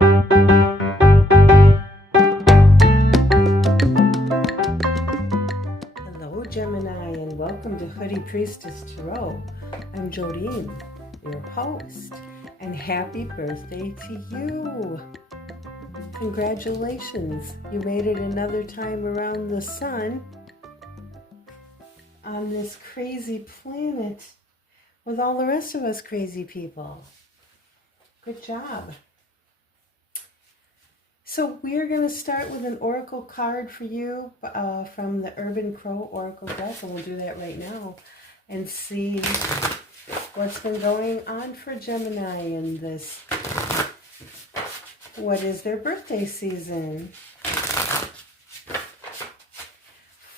Hello, Gemini, and welcome to Hoodie Priestess Tarot. I'm Jodine, your host, and happy birthday to you. Congratulations, you made it another time around the sun on this crazy planet with all the rest of us crazy people. Good job. So we're going to start with an oracle card for you from the Urban Crow Oracle deck, and we'll do that right now and see what's been going on for Gemini in this. What is their birthday season?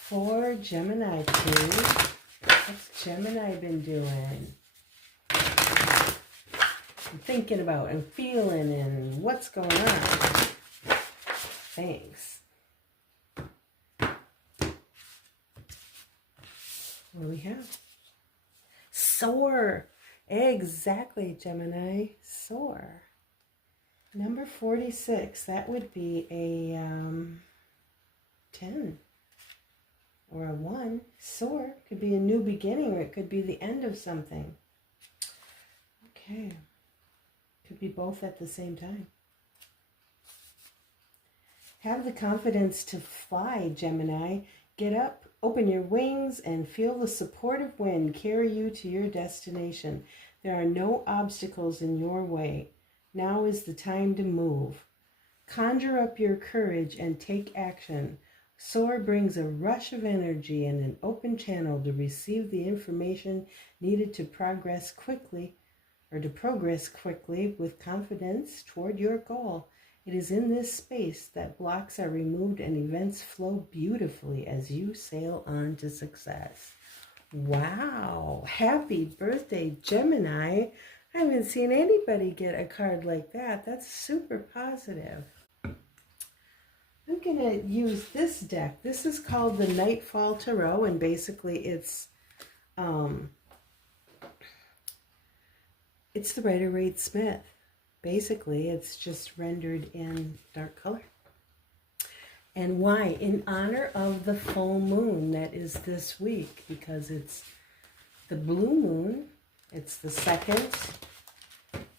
For Gemini, please. What's Gemini been doing? And thinking about and feeling and what's going on? Thanks. What do we have? Soar. Exactly, Gemini. Soar. Number 46. That would be a 10 or a 1. Soar. Could be a new beginning, or it could be the end of something. Okay. Could be both at the same time. Have the confidence to fly, Gemini. Get up, open your wings, and feel the supportive wind carry you to your destination. There are no obstacles in your way. Now is the time to move. Conjure up your courage and take action. Soar brings a rush of energy and an open channel to receive the information needed to progress quickly with confidence toward your goal. It is in this space that blocks are removed and events flow beautifully as you sail on to success. Wow! Happy birthday, Gemini. I haven't seen anybody get a card like that. That's super positive. I'm going to use this deck. This is called the Nightfall Tarot, and basically it's the Rider-Waite-Smith. Basically, it's just rendered in dark color. And why? In honor of the full moon that is this week, because it's the blue moon. It's the second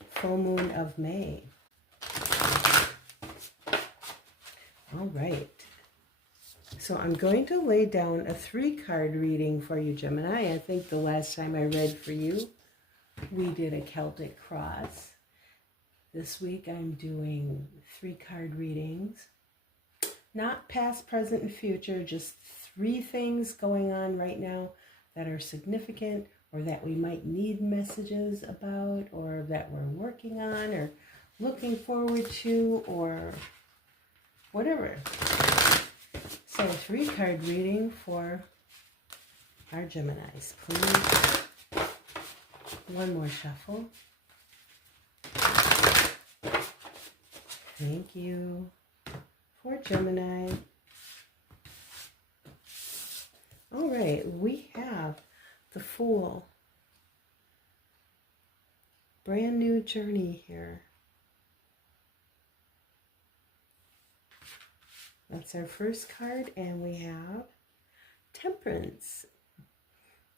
full moon of May. All right. So I'm going to lay down a 3-card reading for you, Gemini. I think the last time I read for you, we did a Celtic cross. This week I'm doing 3-card readings. Not past, present, and future, just 3 things going on right now that are significant or that we might need messages about or that we're working on or looking forward to or whatever. So 3-card reading for our Geminis, please. One more shuffle. Thank you. For Gemini. All right, we have the Fool. Brand new journey here. That's our first card, and we have Temperance.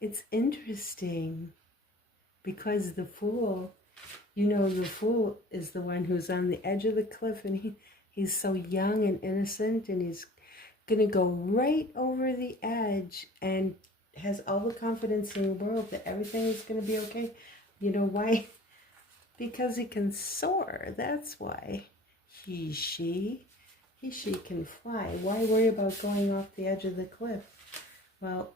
It's interesting because the Fool, you know, the Fool is the one who's on the edge of the cliff, and he's so young and innocent, and he's going to go right over the edge and has all the confidence in the world that everything is going to be okay. You know why? Because he can soar. That's why. She can fly. Why worry about going off the edge of the cliff? Well,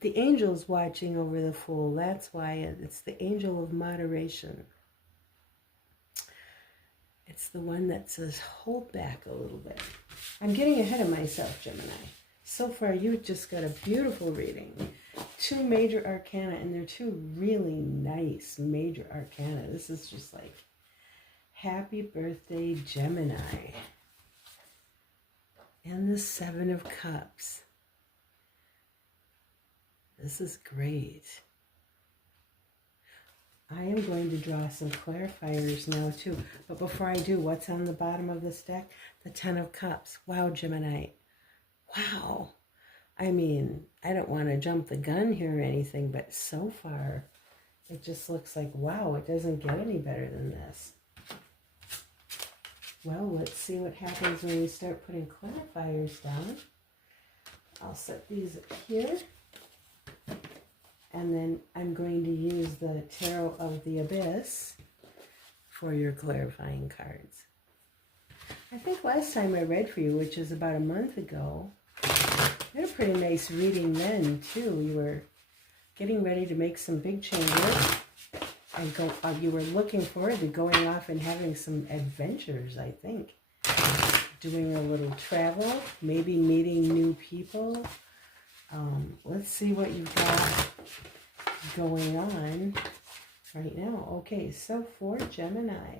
the angel's watching over the Fool. That's why. It's the angel of moderation. It's the one that says, hold back a little bit. I'm getting ahead of myself, Gemini. So far, you just got a beautiful reading. 2 major arcana, and they're 2 really nice major arcana. This is just like, happy birthday, Gemini. And the 7 of Cups. This is great. I am going to draw some clarifiers now too. But before I do, what's on the bottom of this deck? The Ten of Cups. Wow, Gemini. Wow. I mean, I don't want to jump the gun here or anything, but so far, it just looks like, wow, it doesn't get any better than this. Well, let's see what happens when we start putting clarifiers down. I'll set these up here. And then I'm going to use the Tarot of the Abyss for your clarifying cards. I think last time I read for you, which is about a month ago, you had a pretty nice reading then, too. You were getting ready to make some big changes. And you were looking forward to going off and having some adventures, I think. Doing a little travel, maybe meeting new people. Let's see what you've got going on right now. Okay, so for Gemini,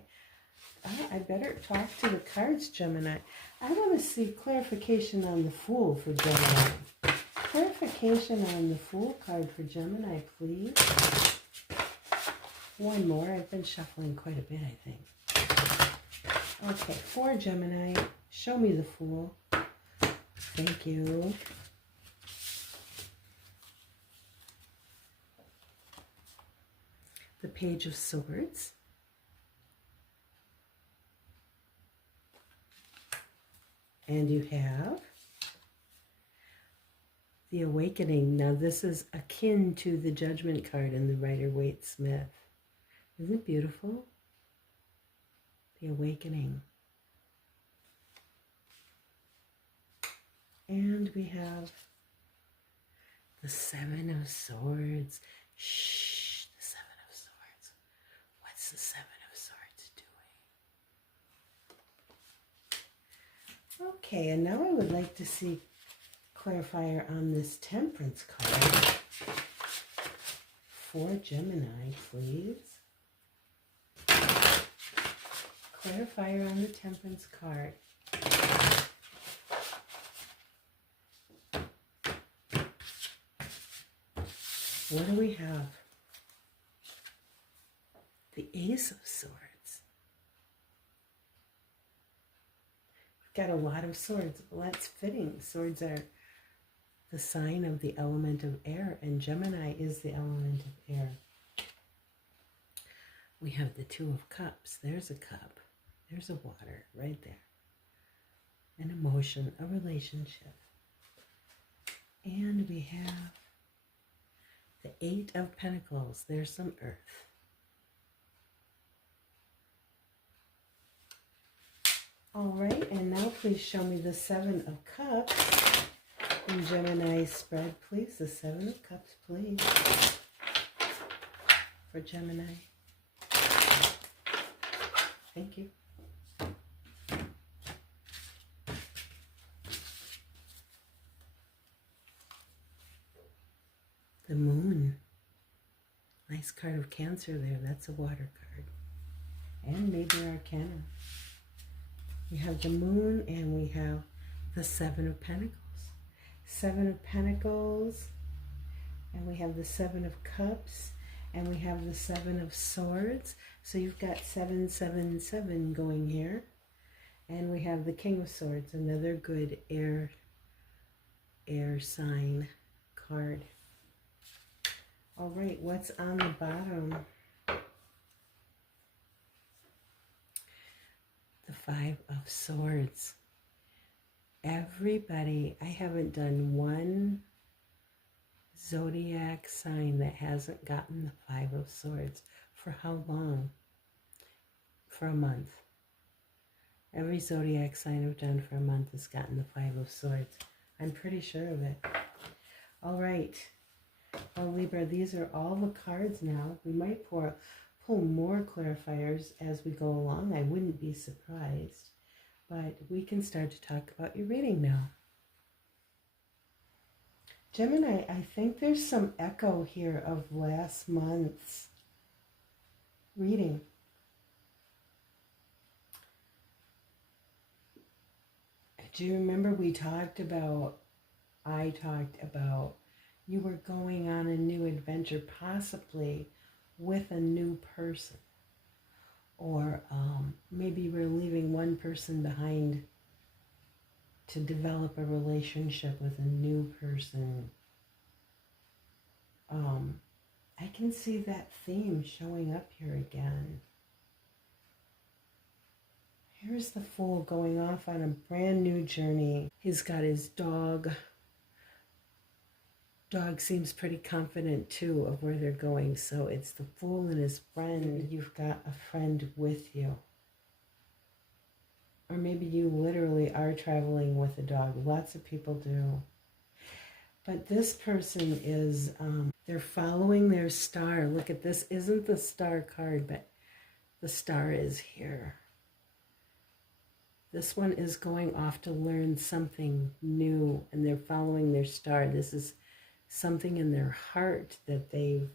I better talk to the cards, Gemini. I want to see clarification on the Fool for Gemini. Clarification on the Fool card for Gemini, please. One more. I've been shuffling quite a bit, I think. Okay, for Gemini, show me the Fool. Thank you. The Page of Swords. And you have the Awakening. Now this is akin to the Judgment card in the Rider-Waite-Smith. Isn't it beautiful? The Awakening. And we have the Seven of Swords. Shh, the Seven of Swords. What's the Seven of Swords doing? Okay, and now I would like to see clarifier on this Temperance card for Gemini, please. Clarifier on the Temperance card. What do we have? The Ace of Swords. We've got a lot of swords. Well, that's fitting. Swords are the sign of the element of air, and Gemini is the element of air. We have the Two of Cups. There's a cup. There's a water right there. An emotion, a relationship. And we have the Eight of Pentacles. There's some earth. All right, and now please show me the Seven of Cups in Gemini spread, please. The Seven of Cups, please, for Gemini. Thank you. The Moon. Nice card of Cancer there. That's a water card. And Major Arcana. We have the Moon and we have the Seven of Pentacles. Seven of Pentacles. And we have the Seven of Cups. And we have the Seven of Swords. So you've got 7, 7, 7 going here. And we have the King of Swords. Another good air sign card. All right, what's on the bottom? The Five of Swords. Everybody, I haven't done one zodiac sign that hasn't gotten the Five of Swords. For how long? For a month. Every zodiac sign I've done for a month has gotten the Five of Swords. I'm pretty sure of it. All right. Well, Libra, these are all the cards now. We might pull more clarifiers as we go along. I wouldn't be surprised. But we can start to talk about your reading now. Gemini, I think there's some echo here of last month's reading. Do you remember I talked about you were going on a new adventure, possibly with a new person. Or maybe we're leaving one person behind to develop a relationship with a new person. I can see that theme showing up here again. Here's the Fool going off on a brand new journey. He's got his dog. Dog seems pretty confident too of where they're going. So it's the Fool and his friend. You've got a friend with you. Or maybe you literally are traveling with a dog. Lots of people do. But this person is, they're following their star. Look at this. Isn't the star card, but the star is here. This one is going off to learn something new, and they're following their star. This is something in their heart that they've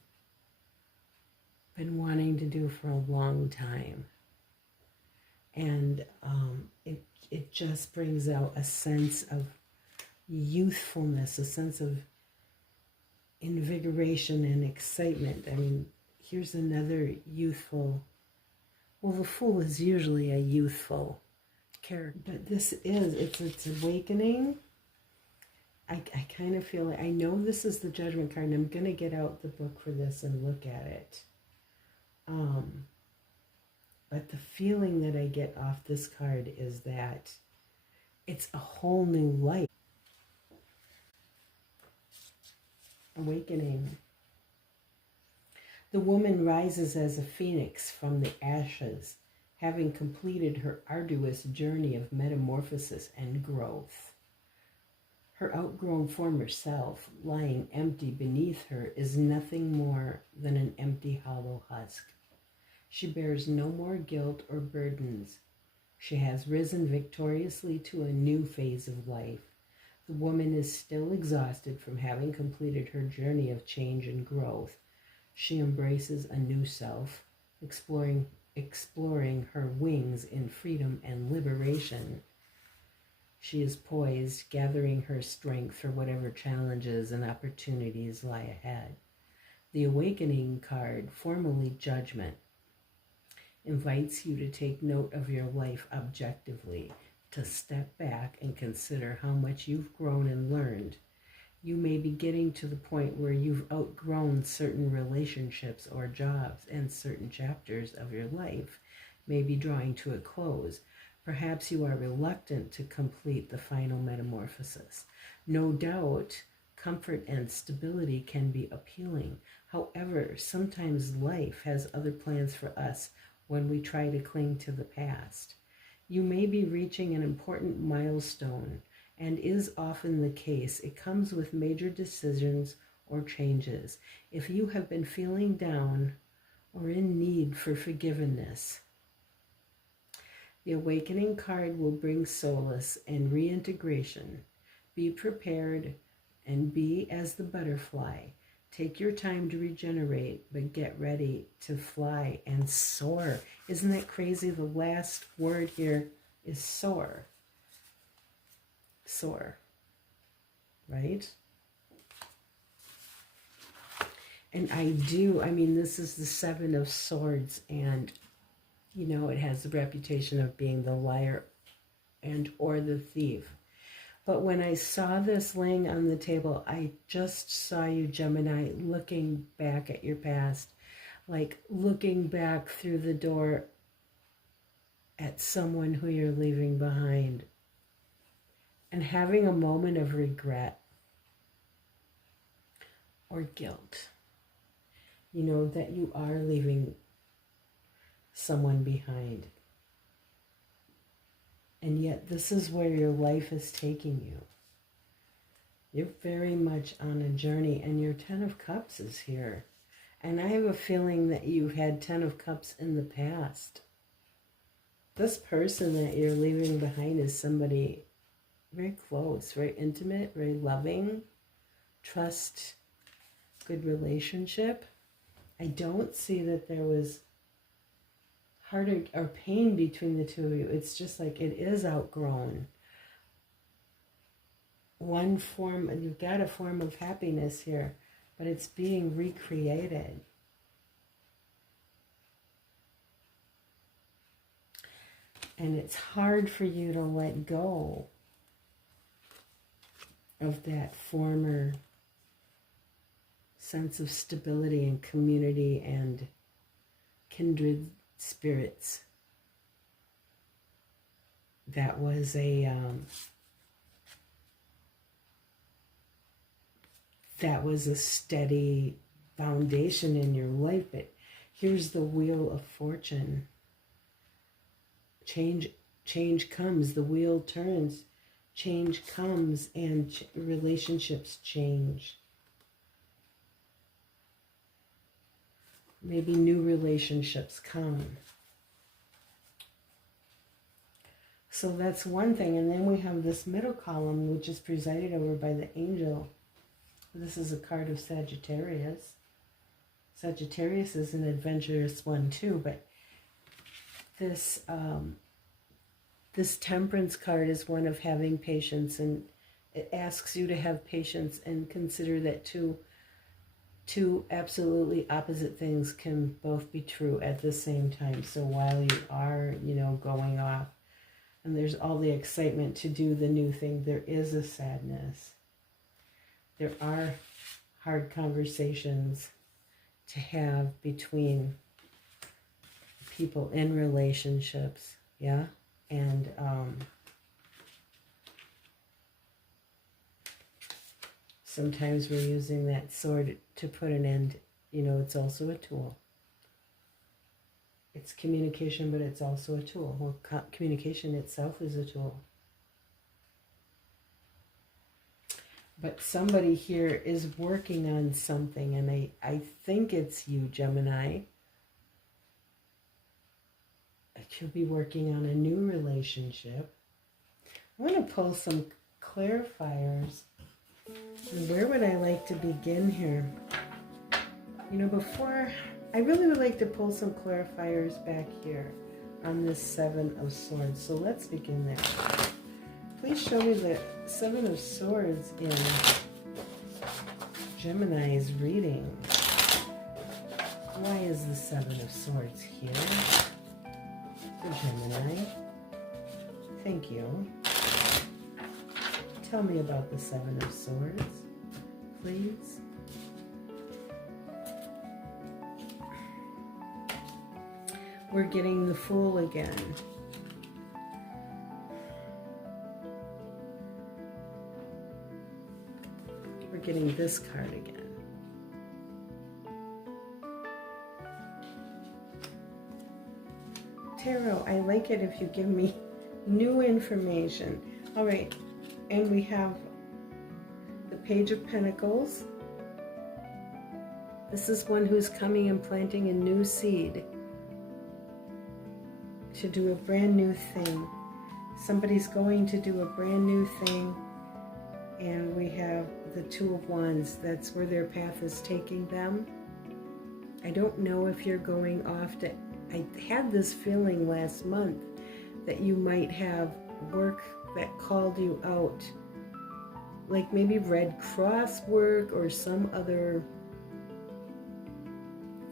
been wanting to do for a long time. And it just brings out a sense of youthfulness, a sense of invigoration and excitement. I mean, here's another youthful, well, the Fool is usually a youthful character, but this is, it's awakening. I kind of feel like, I know this is the Judgment card, and I'm going to get out the book for this and look at it. But the feeling that I get off this card is that it's a whole new life. Awakening. The woman rises as a phoenix from the ashes, having completed her arduous journey of metamorphosis and growth. Her outgrown former self, lying empty beneath her, is nothing more than an empty hollow husk. She bears no more guilt or burdens. She has risen victoriously to a new phase of life. The woman is still exhausted from having completed her journey of change and growth. She embraces a new self, exploring her wings in freedom and liberation. She is poised, gathering her strength for whatever challenges and opportunities lie ahead. The Awakening card, formerly Judgment, invites you to take note of your life objectively, to step back and consider how much you've grown and learned. You may be getting to the point where you've outgrown certain relationships or jobs, and certain chapters of your life may be drawing to a close. Perhaps you are reluctant to complete the final metamorphosis. No doubt, comfort and stability can be appealing. However, sometimes life has other plans for us when we try to cling to the past. You may be reaching an important milestone, and is often the case. It comes with major decisions or changes. If you have been feeling down or in need for forgiveness, the Awakening card will bring solace and reintegration. Be prepared and be as the butterfly. Take your time to regenerate, but get ready to fly and soar. Isn't that crazy? The last word here is soar. Soar, right? And I mean, this is the Seven of Swords, and, you know, it has the reputation of being the liar and or the thief. But when I saw this laying on the table, I just saw you, Gemini, looking back at your past, like looking back through the door at someone who you're leaving behind and having a moment of regret or guilt, you know, that you are leaving someone behind. And yet this is where your life is taking you. You're very much on a journey, and your Ten of Cups is here. And I have a feeling that you've had Ten of Cups in the past. This person that you're leaving behind is somebody very close, very intimate, very loving, trust, good relationship. I don't see that there was heartache or pain between the two of you. It's just like it is outgrown. One form, you've got a form of happiness here, but it's being recreated. And it's hard for you to let go of that former sense of stability and community and kindred spirits. That was a steady foundation in your life. But here's the wheel of fortune. Change comes, the wheel turns, change comes, and relationships change. Maybe new relationships come. So that's one thing. And then we have this middle column, which is presided over by the angel. This is a card of Sagittarius. Sagittarius is an adventurous one too, but this temperance card is one of having patience, and it asks you to have patience and consider that two absolutely opposite things can both be true at the same time. So while you are, going off and there's all the excitement to do the new thing, there is a sadness. There are hard conversations to have between people in relationships, yeah? And sometimes we're using that sword to put an end. It's also a tool. It's communication, but it's also a tool. Well, communication itself is a tool. But somebody here is working on something, and I think it's you, Gemini. I could be working on a new relationship. I want to pull some clarifiers. And where would I like to begin here? Before, I really would like to pull some clarifiers back here on this Seven of Swords. So let's begin there. Please show me the Seven of Swords in Gemini's reading. Why is the Seven of Swords here for Gemini? Thank you. Tell me about the Seven of Swords, please. We're getting the Fool again. We're getting this card again. Tarot, I like it if you give me new information. All right, and we have the Page of Pentacles. This is one who's coming and planting a new seed to do a brand new thing. Somebody's going to do a brand new thing. And we have the Two of Wands. That's where their path is taking them. I don't know if you're going off to... I had this feeling last month that you might have work that called you out. Like maybe Red Cross work or some other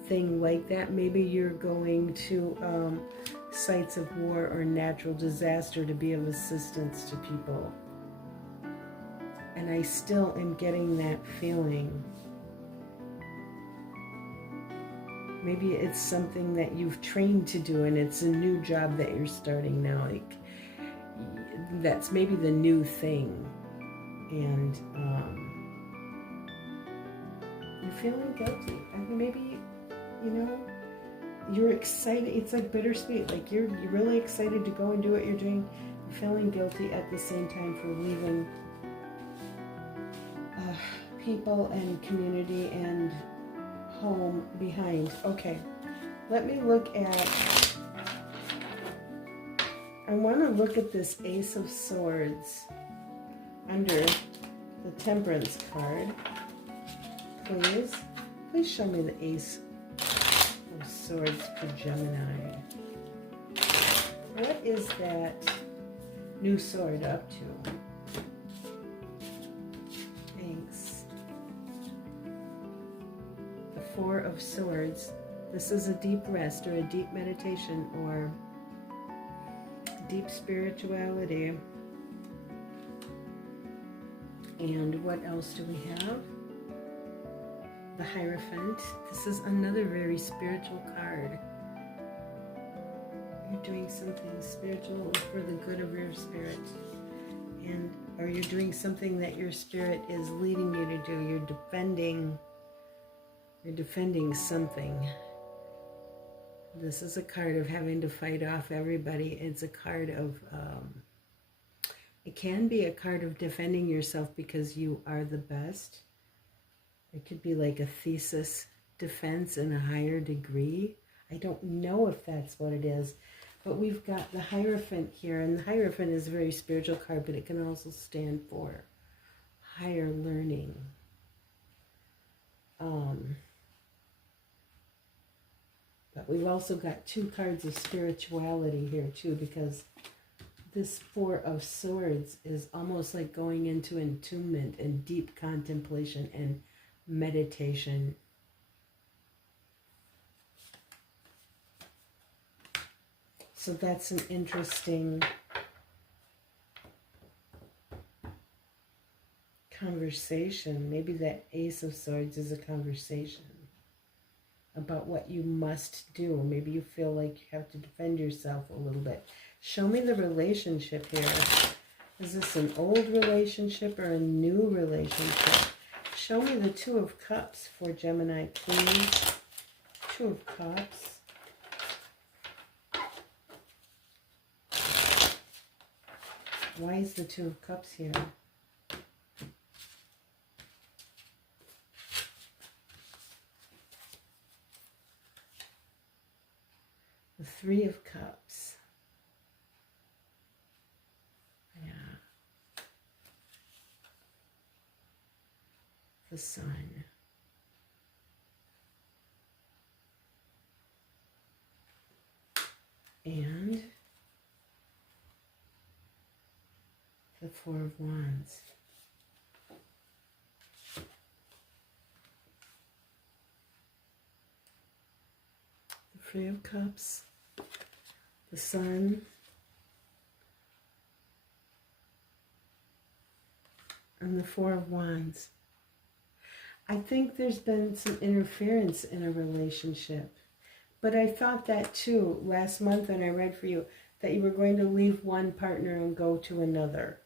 thing like that. Maybe you're going to sites of war or natural disaster to be of assistance to people. And I still am getting that feeling. Maybe it's something that you've trained to do and it's a new job that you're starting now. Like, that's maybe the new thing. And you're feeling guilty. I mean, maybe, you're excited. It's like bittersweet. Like you're really excited to go and do what you're doing. You're feeling guilty at the same time for leaving people and community and home behind. Okay, let me look at... I want to look at this Ace of Swords under the Temperance card. Please. Please show me the Ace of Swords for Gemini. What is that new sword up to? Thanks. The Four of Swords. This is a deep rest or a deep meditation or deep spirituality. And what else do we have? The Hierophant. This is another very spiritual card. You're doing something spiritual for the good of your spirit. Or you're doing something that your spirit is leading you to do. You're defending something. This is a card of having to fight off everybody. It's a card of, it can be a card of defending yourself because you are the best. It could be like a thesis defense in a higher degree. I don't know if that's what it is. But we've got the Hierophant here, and the Hierophant is a very spiritual card, but it can also stand for higher learning. But we've also got two cards of spirituality here too, because this Four of Swords is almost like going into entombment and deep contemplation and meditation. So that's an interesting conversation. Maybe that Ace of Swords is a conversation about what you must do. Maybe you feel like you have to defend yourself a little bit. Show me the relationship here. Is this an old relationship or a new relationship? Show me the Two of Cups for Gemini, please. Two of Cups. Why is the Two of Cups here? The Three of Cups. Yeah. The Sun. And the Four of Wands. The Three of Cups. The Sun. And the Four of Wands. I think there's been some interference in a relationship. But I thought that too last month when I read for you, that you were going to leave one partner and go to another.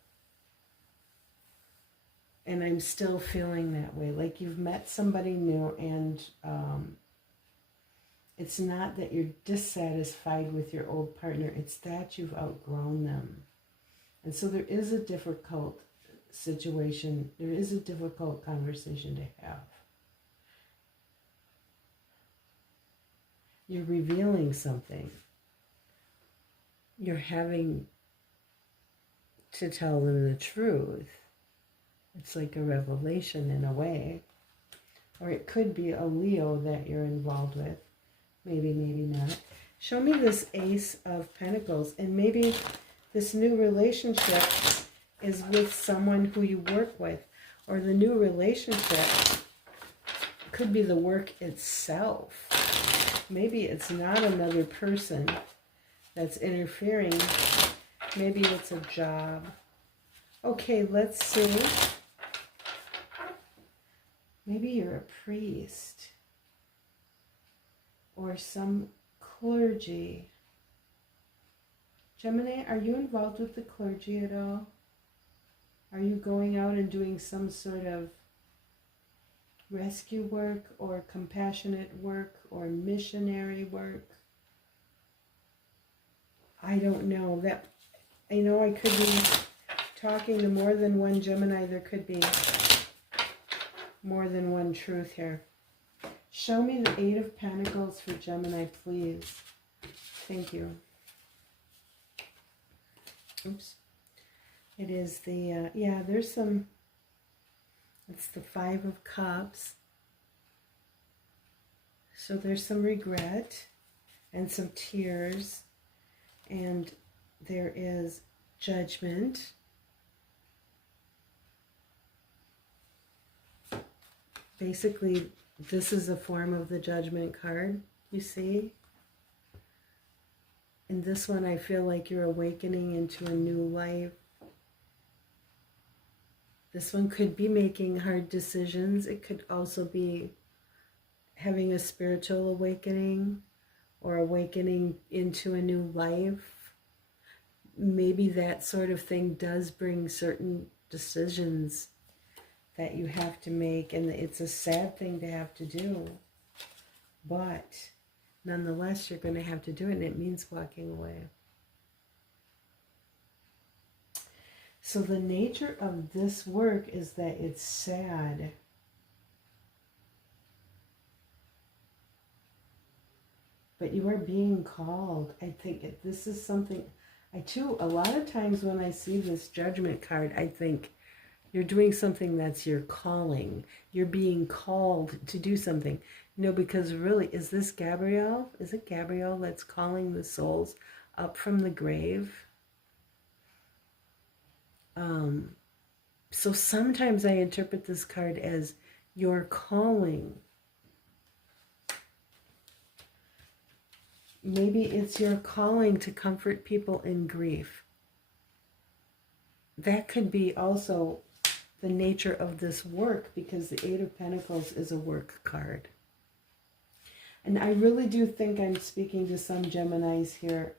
And I'm still feeling that way. Like you've met somebody new and it's not that you're dissatisfied with your old partner. It's that you've outgrown them. And so there is a difficult situation. There is a difficult conversation to have. You're revealing something. You're having to tell them the truth. It's like a revelation in a way. Or it could be a Leo that you're involved with. Maybe, maybe not. Show me this Ace of Pentacles. And maybe this new relationship is with someone who you work with. Or the new relationship could be the work itself. Maybe it's not another person that's interfering. Maybe it's a job. Okay, let's see. Maybe you're a priest or some clergy. Gemini, are you involved with the clergy at all? Are you going out and doing some sort of rescue work or compassionate work or missionary work? I don't know. I know I could be talking to more than one Gemini. There could be more than one truth here. Show me the Eight of Pentacles for Gemini, please. Thank you. Oops. It is the, yeah, there's some, it's the Five of Cups. So there's some regret and some tears. And there is judgment. Basically, this is a form of the Judgment card, you see? In this one, I feel like you're awakening into a new life. This one could be making hard decisions. It could also be having a spiritual awakening or awakening into a new life. Maybe that sort of thing does bring certain decisions that you have to make, and it's a sad thing to have to do, but nonetheless, you're going to have to do it, and it means walking away. So the nature of this work is that it's sad. But you are being called. I think this is something, a lot of times when I see this Judgment card, I think you're doing something that's your calling. You're being called to do something. Because really, is this Gabrielle? Is it Gabrielle that's calling the souls up from the grave? So sometimes I interpret this card as your calling. Maybe it's your calling to comfort people in grief. That could be also the nature of this work, because the Eight of Pentacles is a work card. And I really do think I'm speaking to some Geminis here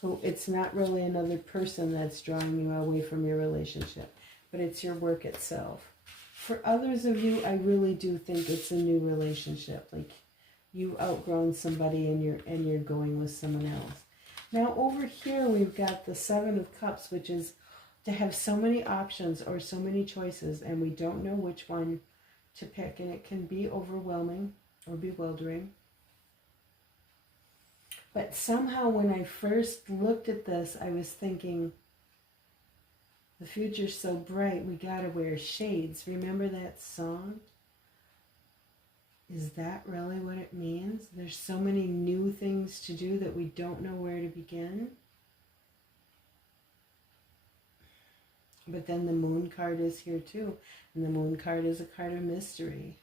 who it's not really another person that's drawing you away from your relationship, but it's your work itself. For others of you, I really do think it's a new relationship. Like you've outgrown somebody and you're going with someone else. Now over here we've got the Seven of Cups, which is to have so many options or so many choices, and we don't know which one to pick, and it can be overwhelming or bewildering. But somehow when I first looked at this, I was thinking, the future's so bright, we gotta wear shades. Remember that song? Is that really what it means? There's so many new things to do that we don't know where to begin. But then the Moon card is here too. And the Moon card is a card of mystery.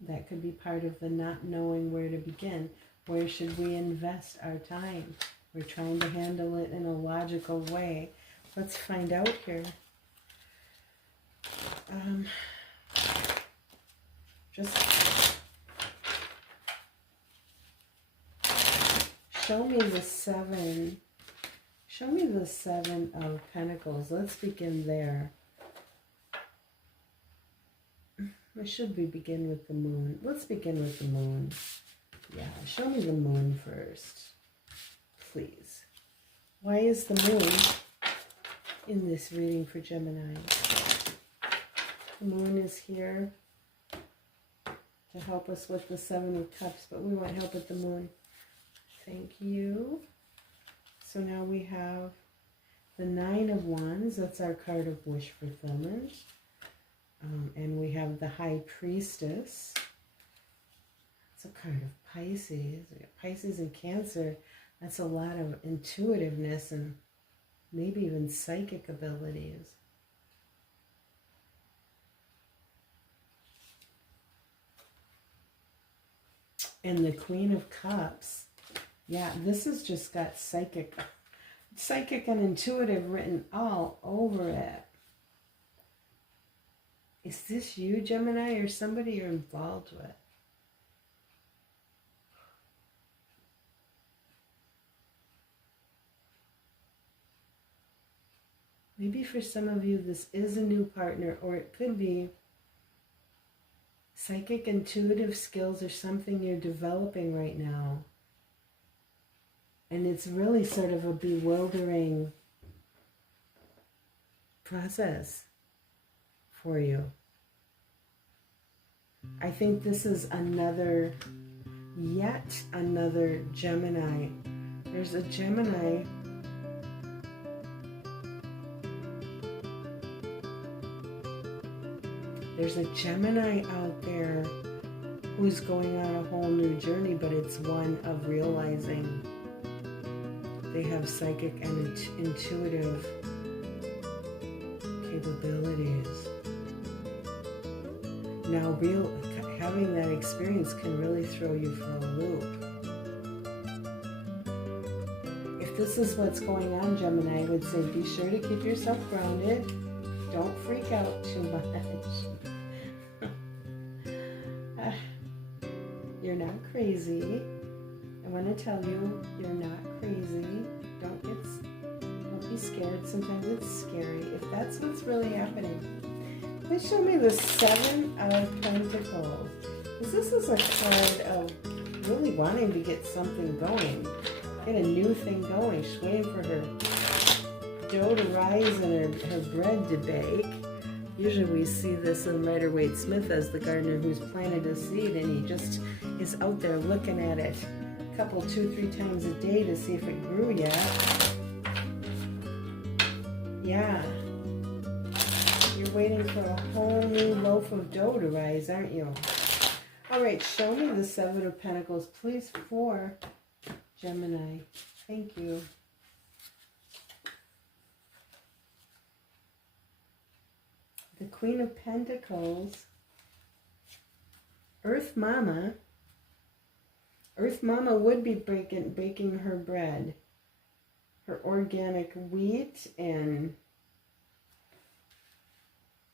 That could be part of the not knowing where to begin. Where should we invest our time? We're trying to handle it in a logical way. Let's find out here. Just show me the seven. Show me the Seven of Pentacles. Let's begin there. Or should we begin with the Moon? Let's begin with the Moon. Yeah, show me the Moon first, please. Why is the Moon in this reading for Gemini? The Moon is here to help us with the Seven of Cups, but we want help with the Moon. Thank you. So now we have the Nine of Wands. That's our card of wish fulfillment. And we have the High Priestess. It's a card of Pisces. We got Pisces and Cancer. That's a lot of intuitiveness and maybe even psychic abilities. And the Queen of Cups. Yeah, this has just got psychic and intuitive written all over it. Is this you, Gemini, or somebody you're involved with? Maybe for some of you, this is a new partner, or it could be psychic intuitive skills or something you're developing right now. And it's really sort of a bewildering process for you. I think this is yet another Gemini. There's a Gemini. There's a Gemini out there who's going on a whole new journey, but it's one of realizing they have psychic and intuitive capabilities. Now, having that experience can really throw you for a loop. this is what's going on, Gemini, I would say be sure to keep yourself grounded. Don't freak out too much. You're not crazy. I want to tell you, you're not crazy. Don't be scared. Sometimes it's scary. If that's what's really happening. Please show me the Seven of Pentacles. Because this is a card of really wanting to get something going. Get a new thing going. She's waiting for her dough to rise and her bread to bake. Usually we see this in Rider-Waite-Smith as the gardener who's planted a seed and he just is out there looking at it a couple, 2-3 times a day to see if it grew yet. Yeah. You're waiting for a whole new loaf of dough to rise, aren't you? All right, show me the Seven of Pentacles, please, for Gemini. Thank you. The Queen of Pentacles, Earth Mama. Earth Mama would be baking her bread, her organic wheat, and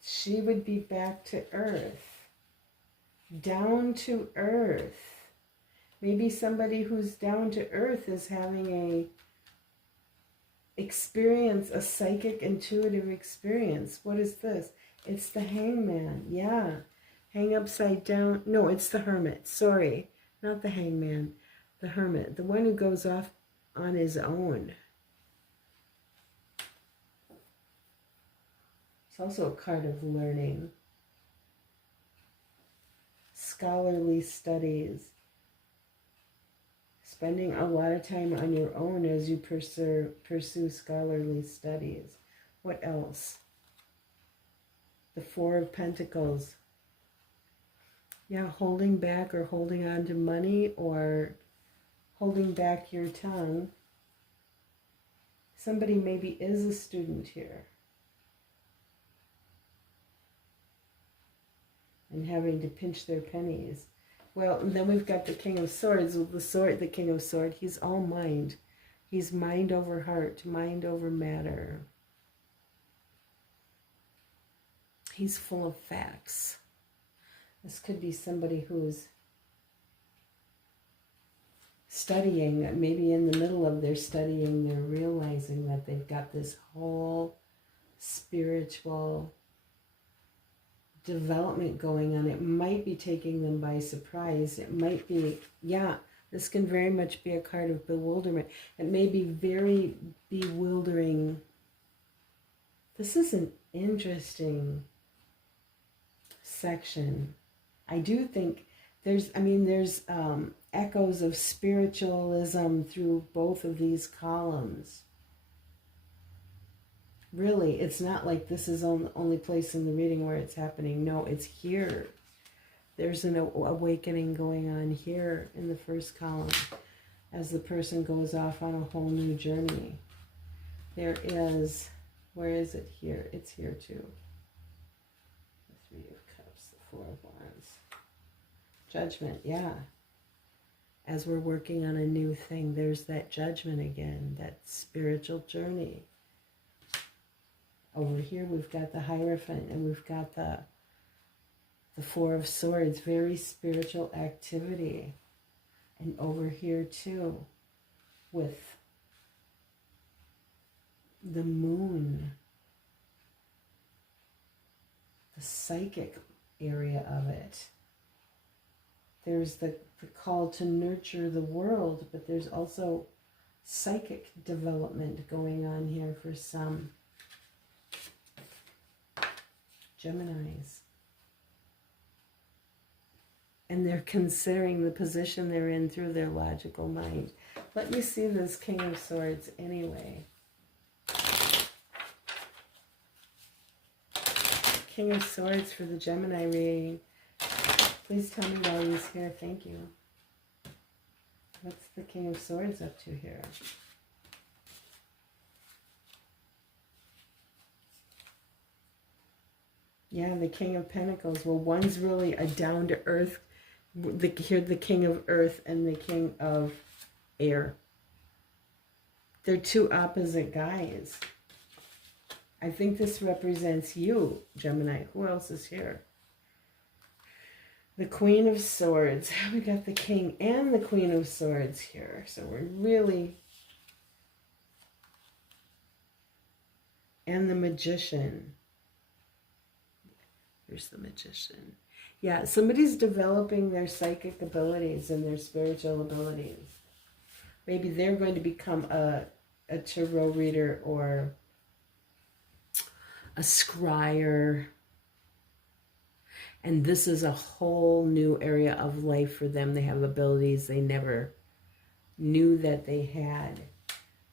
she would be back to earth, down to earth. Maybe somebody who's down to earth is having a psychic intuitive experience. What is this? It's the Hangman. Yeah. Hang upside down. No, it's the Hermit. Sorry. Not the Hangman. The Hermit. The one who goes off on his own. It's also a card of learning. Scholarly studies. Spending a lot of time on your own as you pursue scholarly studies. What else? The Four of Pentacles. Yeah, holding back or holding on to money or holding back your tongue. Somebody maybe is a student here. And having to pinch their pennies. Well, and then we've got the King of Swords. The King of Swords, he's all mind. He's mind over heart, mind over matter. He's full of facts. This could be somebody who's studying. Maybe in the middle of their studying, they're realizing that they've got this whole spiritual development going on. It might be taking them by surprise. It might be, yeah, this can very much be a card of bewilderment. It may be very bewildering. This is an interesting section. I do think there's echoes of spiritualism through both of these columns. Really, it's not like this is the only place in the reading where it's happening. No, it's here. There's an awakening going on here in the first column as the person goes off on a whole new journey. There is, where is it here? It's here too. The Three of Cups, the Four of Wands. Judgment, yeah. As we're working on a new thing, there's that judgment again, that spiritual journey. Over here we've got the Hierophant and we've got the Four of Swords, very spiritual activity. And over here too with the Moon, the psychic area of it. There's the call to nurture the world, but there's also psychic development going on here for some Geminis. And they're considering the position they're in through their logical mind. Let me see this King of Swords anyway. King of Swords for the Gemini reading. Please tell me why he's here. Thank you. What's the King of Swords up to here? Yeah, the King of Pentacles. Well, one's really a down-to-earth. Here, the King of Earth and the King of Air. They're two opposite guys. I think this represents you, Gemini. Who else is here? The Queen of Swords. We got the King and the Queen of Swords here. So we're really... And the Magician. Here's the Magician. Yeah, somebody's developing their psychic abilities and their spiritual abilities. Maybe they're going to become a tarot reader or a scryer. And this is a whole new area of life for them. They have abilities they never knew that they had.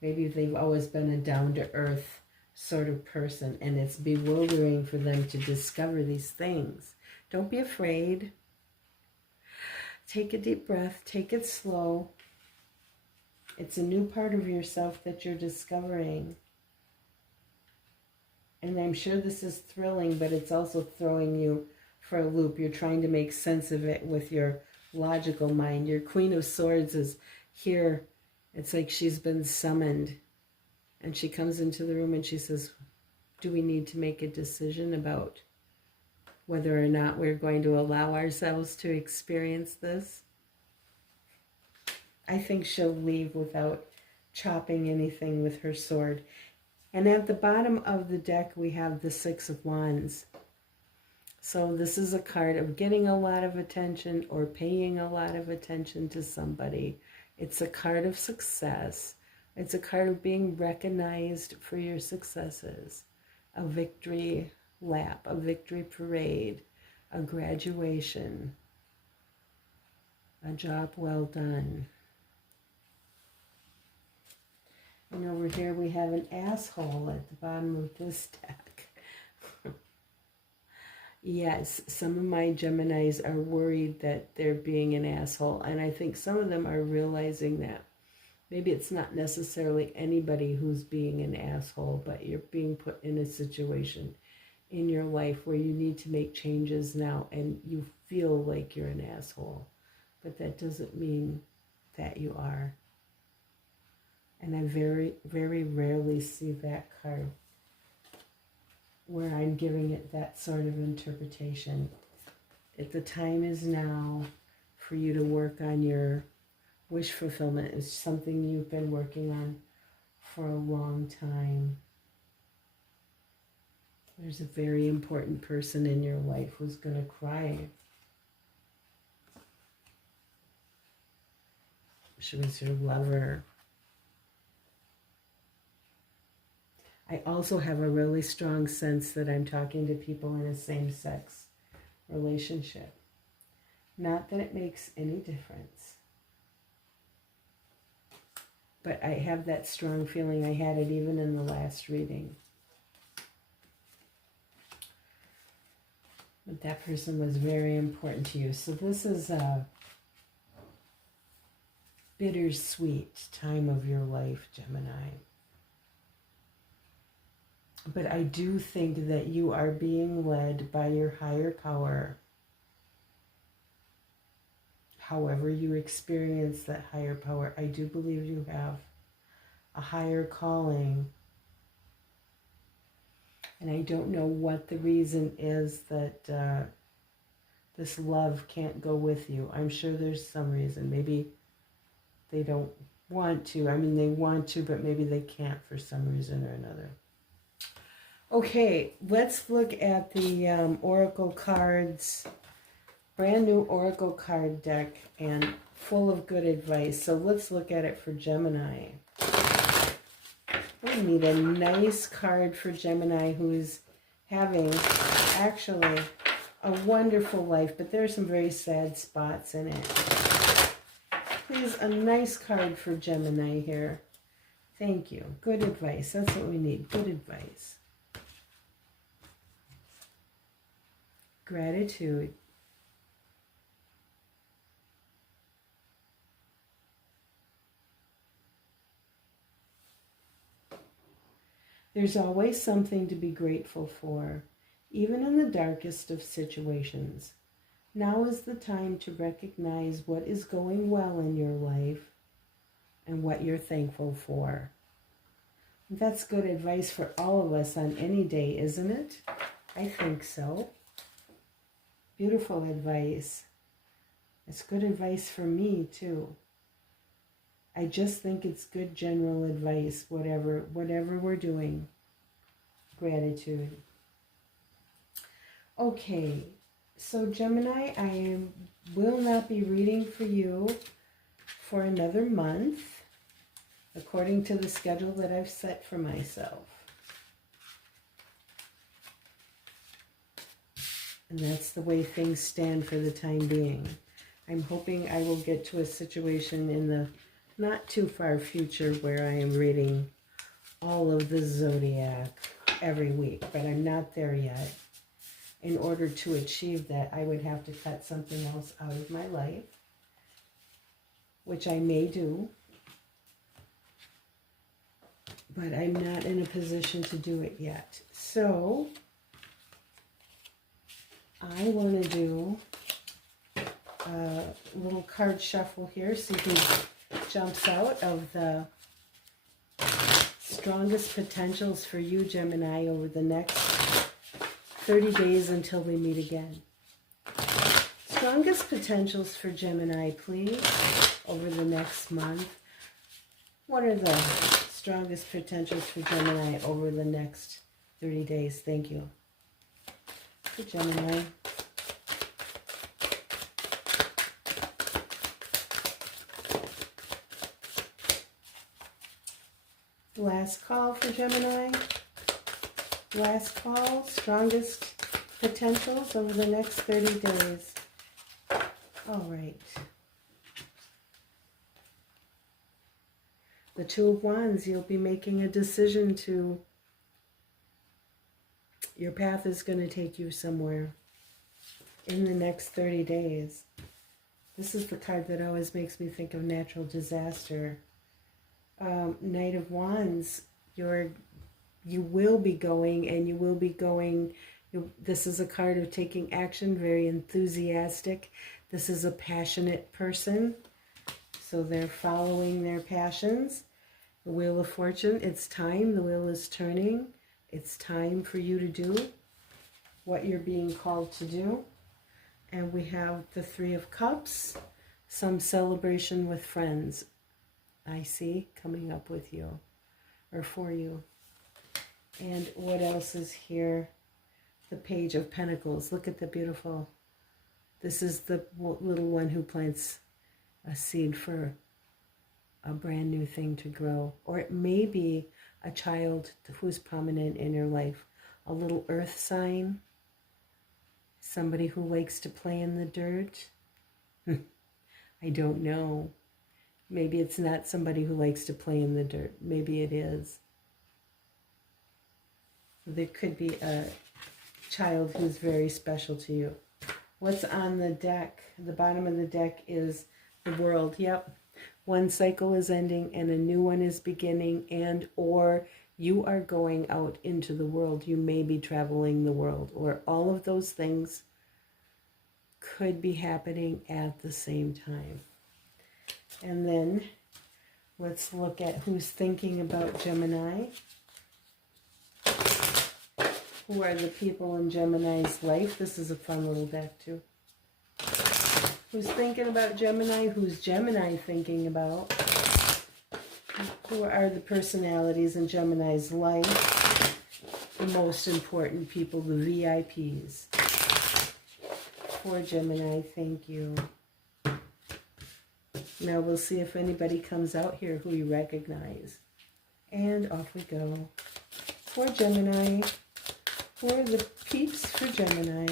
Maybe they've always been a down-to-earth sort of person, and it's bewildering for them to discover these things. Don't be afraid. Take a deep breath. Take it slow. It's a new part of yourself that you're discovering. And I'm sure this is thrilling, but it's also throwing you for a loop. You're trying to make sense of it with your logical mind. Your Queen of Swords is here. It's like she's been summoned. And she comes into the room and she says, do we need to make a decision about whether or not we're going to allow ourselves to experience this? I think she'll leave without chopping anything with her sword. And at the bottom of the deck, we have the Six of Wands. So this is a card of getting a lot of attention or paying a lot of attention to somebody. It's a card of success. It's a card of being recognized for your successes. A victory lap, a victory parade, a graduation, a job well done. And over here we have an asshole at the bottom of this deck. Yes, some of my Geminis are worried that they're being an asshole, and I think some of them are realizing that. Maybe it's not necessarily anybody who's being an asshole, but you're being put in a situation in your life where you need to make changes now, and you feel like you're an asshole. But that doesn't mean that you are. And I very, very rarely see that card where I'm giving it that sort of interpretation. The time is now for you to work on your wish fulfillment. It's something you've been working on for a long time. There's a very important person in your life who's going to cry. She was your lover. I also have a really strong sense that I'm talking to people in a same-sex relationship. Not that it makes any difference. But I have that strong feeling. I had it even in the last reading. But that person was very important to you. So this is a bittersweet time of your life, Gemini. But I do think that you are being led by your higher power. However you experience that higher power, I do believe you have a higher calling. And I don't know what the reason is that this love can't go with you. I'm sure there's some reason. Maybe they don't want to. I mean, they want to, but maybe they can't for some reason or another. Okay, let's look at the Oracle cards. Brand new Oracle card deck and full of good advice. So let's look at it for Gemini. We need a nice card for Gemini who's having actually a wonderful life, but there are some very sad spots in it. Please, a nice card for Gemini here. Thank you. Good advice. That's what we need. Good advice. Gratitude. There's always something to be grateful for, even in the darkest of situations. Now is the time to recognize what is going well in your life and what you're thankful for. That's good advice for all of us on any day, isn't it? I think so. Beautiful advice. It's good advice for me, too. I just think it's good general advice, whatever we're doing. Gratitude. Okay, so Gemini, I will not be reading for you for another month, according to the schedule that I've set for myself. And that's the way things stand for the time being. I'm hoping I will get to a situation in the not too far future where I am reading all of the zodiac every week, but I'm not there yet. In order to achieve that, I would have to cut something else out of my life, which I may do, but I'm not in a position to do it yet. So I want to do a little card shuffle here, see who jumps out of the strongest potentials for you, Gemini, over the next 30 days until we meet again. Strongest potentials for Gemini, please, over the next month. What are the strongest potentials for Gemini over the next 30 days? Thank you. For Gemini. Last call for Gemini. Last call, strongest potentials over the next 30 days. All right. The Two of Wands, you'll be making a decision to, your path is going to take you somewhere in the next 30 days. This is the card that always makes me think of natural disaster. Knight of Wands, you will be going, and you will be going. This is a card of taking action, very enthusiastic. This is a passionate person, so they're following their passions. The Wheel of Fortune, it's time. The wheel is turning. It's time for you to do what you're being called to do. And we have the Three of Cups, some celebration with friends, I see, coming up with you, or for you. And what else is here? The Page of Pentacles. Look at the beautiful, this is the little one who plants a seed for a brand new thing to grow. Or it may be a child who's prominent in your life. A little earth sign. Somebody who likes to play in the dirt. I don't know. Maybe it's not somebody who likes to play in the dirt. Maybe it is. There could be a child who's very special to you. What's on the deck? The bottom of the deck is the World. Yep. One cycle is ending and a new one is beginning, and or you are going out into the world. You may be traveling the world, or all of those things could be happening at the same time. And then let's look at who's thinking about Gemini. Who are the people in Gemini's life? This is a fun little deck too. Who's thinking about Gemini? Who's Gemini thinking about? Who are the personalities in Gemini's life? The most important people, the VIPs. For Gemini, thank you. Now we'll see if anybody comes out here who you recognize. And off we go. For Gemini, who are the peeps for Gemini?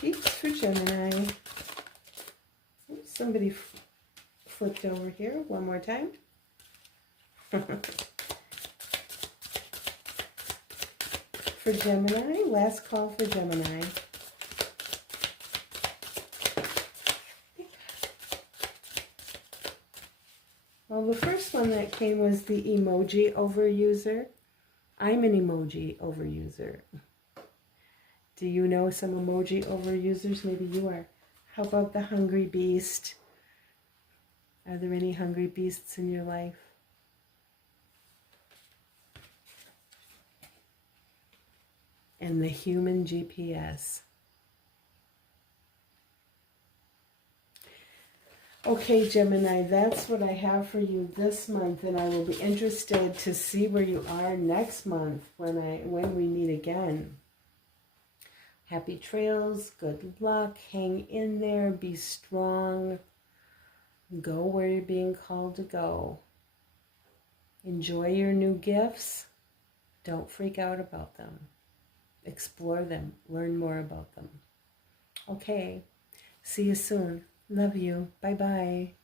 Peeps for Gemini. Oops, somebody flipped over here. One more time. For Gemini, last call for Gemini. Well, the first one that came was the emoji overuser. I'm an emoji overuser. Do you know some emoji overusers? Maybe you are. How about the hungry beast? Are there any hungry beasts in your life? And the human GPS. Okay, Gemini, that's what I have for you this month, and I will be interested to see where you are next month when we meet again. Happy trails, good luck, hang in there, be strong, go where you're being called to go. Enjoy your new gifts. Don't freak out about them. Explore them, learn more about them. Okay, see you soon. Love you. Bye-bye.